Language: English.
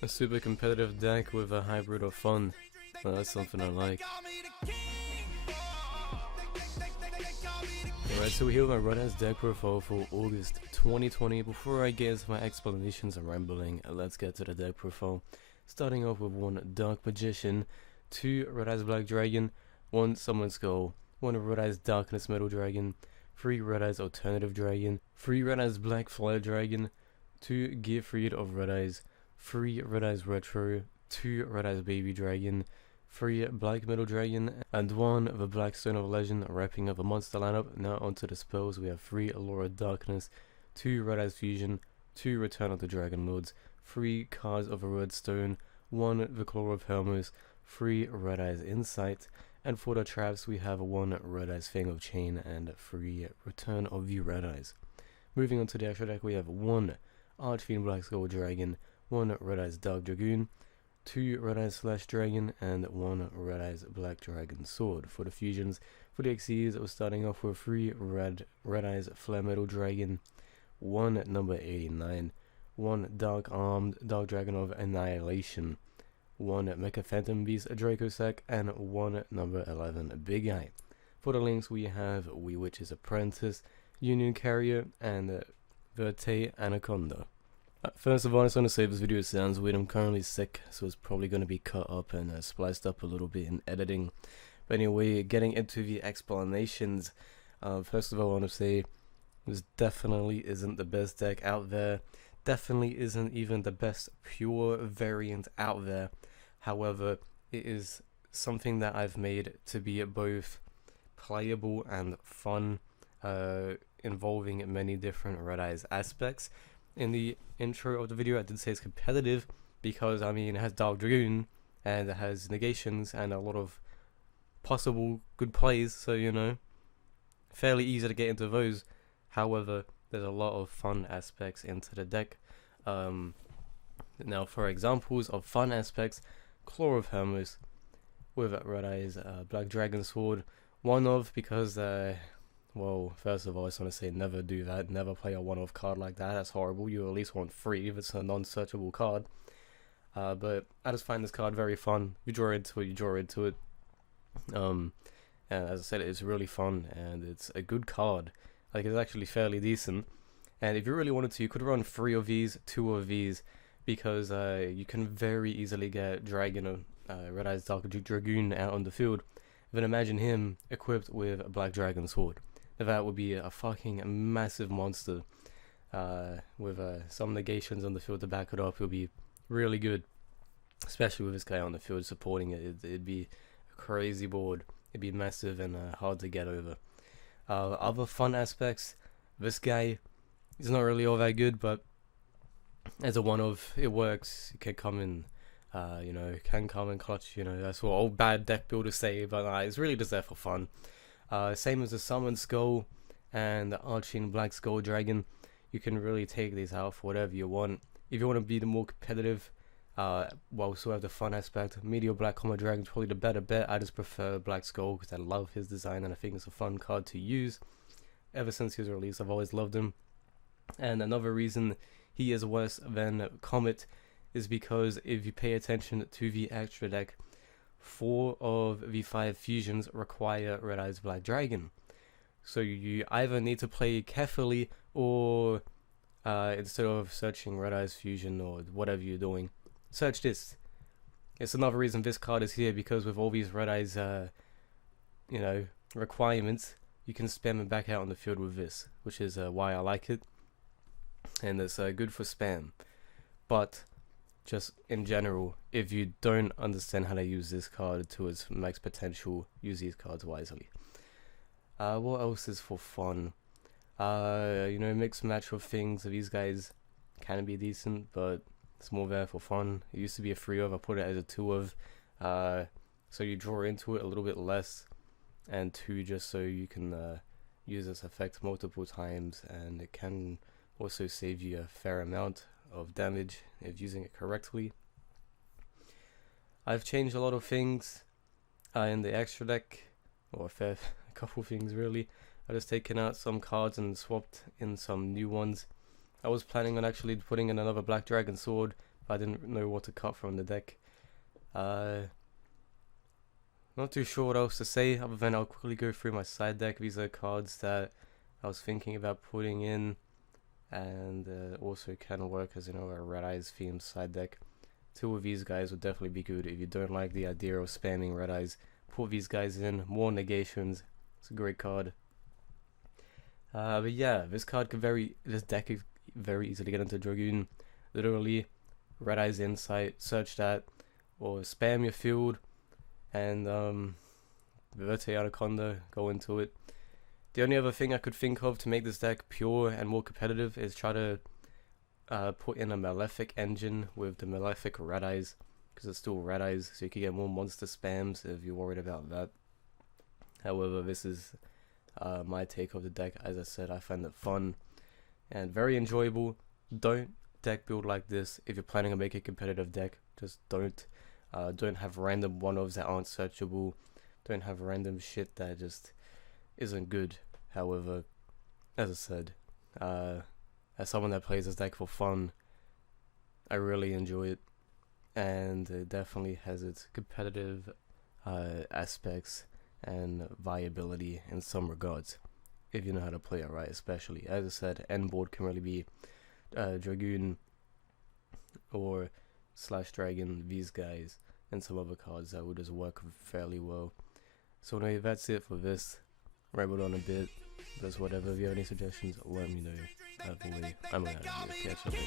A super competitive deck with a hybrid of fun. That's something I like. Alright, so here with my Red deck profile for August 2020. Before I get into my explanations and rambling, let's get to the deck profile. Starting off with 1 Dark Magician, 2 Red Black Dragon, 1 Summon Skull, 1 Red Darkness Metal Dragon, 3 Red Alternative Dragon, 3 Red Black Flare Dragon, 2 Gearfried of Red 3 Red Retro, 2 Red Baby Dragon, 3 Black Metal Dragon, and 1 the Black Stone of Legend, wrapping up a monster lineup. Now onto the spells. We have 3 Allure of Darkness, 2 Red Fusion, 2 Return of the Dragon Lords, 3 cards of a Red Stone, 1 the Claw of Hermes, 3 Red Insight, and for the traps we have 1 Red Fang of Chain and 3 Return of the Red Eyes. Moving on to the extra deck, we have 1 Archfiend Black Skull Dragon, 1 Red Dark Dragoon, 2 Red Slash Dragon, and 1 Red Black Dragon Sword. For the fusions, for the XCs, we're starting off with 3 Red Flare Metal Dragon, 1 number 89, 1 Dark Armed Dark Dragon of Annihilation, 1 Mecha Phantom Beast Draco Sack, and 1 number 11 Big Eye. For the links, we have Wee Witch's Apprentice, Union Carrier, and Verte Anaconda. First of all, I just want to say this video sounds weird. I'm currently sick, so it's probably going to be cut up and spliced up a little bit in editing. But anyway, getting into the explanations. First of all, I want to say this definitely isn't the best deck out there. Definitely isn't even the best pure variant out there. However, it is something that I've made to be both playable and fun, involving many different Red Eyes aspects. In the intro of the video, I did say it's competitive because, I mean, it has Dark Dragoon and it has negations and a lot of possible good plays, so, you know, fairly easy to get into those. However, there's a lot of fun aspects into the deck. Now, for examples of fun aspects, Claw of Hermes with Red Eyes Black Dragon Sword. One of, because well, first of all, I just want to say never do that. Never play a one-off card like that. That's horrible. You at least want 3 if it's a non-searchable card. But I just find this card very fun. You draw into it, you draw into it. And as I said, it's really fun and it's a good card. Like, it's actually fairly decent. And if you really wanted to, you could run 3 of these, 2 of these, because you can very easily get Dragon, Red Eyes Dark Dragoon out on the field. Then imagine him equipped with a Black Dragon Sword. That would be a fucking massive monster, with some negations on the field to back it up. It would be really good, especially with this guy on the field supporting it. It'd be a crazy board. It'd be massive and hard to get over. Other fun aspects, this guy is not really all that good, but as a one-of, it works. It can come in, you know, can come in clutch. You know, that's what all bad deck builders say, but it's really just there for fun. Same as the Summon Skull and the Archfiend Black Skull Dragon. You can really take these out for whatever you want. If you want to be the more competitive, while still have the fun aspect, Meteor Black Comet Dragon is probably the better bet. I just prefer Black Skull because I love his design and I think it's a fun card to use. Ever since his release, I've always loved him. And another reason he is worse than Comet is because if you pay attention to the extra deck, 4 of the 5 fusions require Red Eyes Black Dragon. So you either need to play carefully or instead of searching Red Eyes Fusion or whatever you're doing, search this. It's another reason this card is here, because with all these Red Eyes you know, requirements, you can spam it back out on the field with this, which is why I like it. And it's good for spam. But just in general, if you don't understand how to use this card to its max potential, use these cards wisely. What else is for fun? You know, mixed match of things. These guys can be decent, but it's more there for fun. It used to be a 3 of, I put it as a 2 of. So you draw into it a little bit less, and 2 just so you can use this effect multiple times, and it can also save you a fair amount of damage if using it correctly. I've changed a lot of things in the extra deck, or a couple things really. I just taken out some cards and swapped in some new ones. I was planning on actually putting in another Black Dragon Sword, I didn't know what to cut from the deck. Not too sure what else to say other than I'll quickly go through my side deck. These are cards that I was thinking about putting in, and also can work as, you know, a Red Eyes themed side deck. Two of these guys would definitely be good. If you don't like the idea of spamming Red Eyes, put these guys in. More negations. It's a great card. But yeah, this deck could very easily get into Dragoon. Literally, Red Eyes Insight, search that, or spam your field, and Verte Anaconda, go into it. The only other thing I could think of to make this deck pure and more competitive is try to put in a Malefic engine with the Malefic Red Eyes, because it's still Red Eyes, so you can get more monster spams if you're worried about that. However, this is my take of the deck. As I said, I find it fun and very enjoyable. Don't deck build like this if you're planning on making a competitive deck. Just don't have random one-offs that aren't searchable. Don't have random shit that just isn't good. However, as I said, as someone that plays this deck for fun, I really enjoy it, and it definitely has its competitive aspects and viability in some regards, if you know how to play it right. Especially, as I said, end board can really be Dragoon or Slash Dragon, these guys, and some other cards that would just work fairly well. So anyway, that's it for this. Rambled on a bit, but whatever. If you have any suggestions, let me know. Either way, I'm out of here. Catch you later.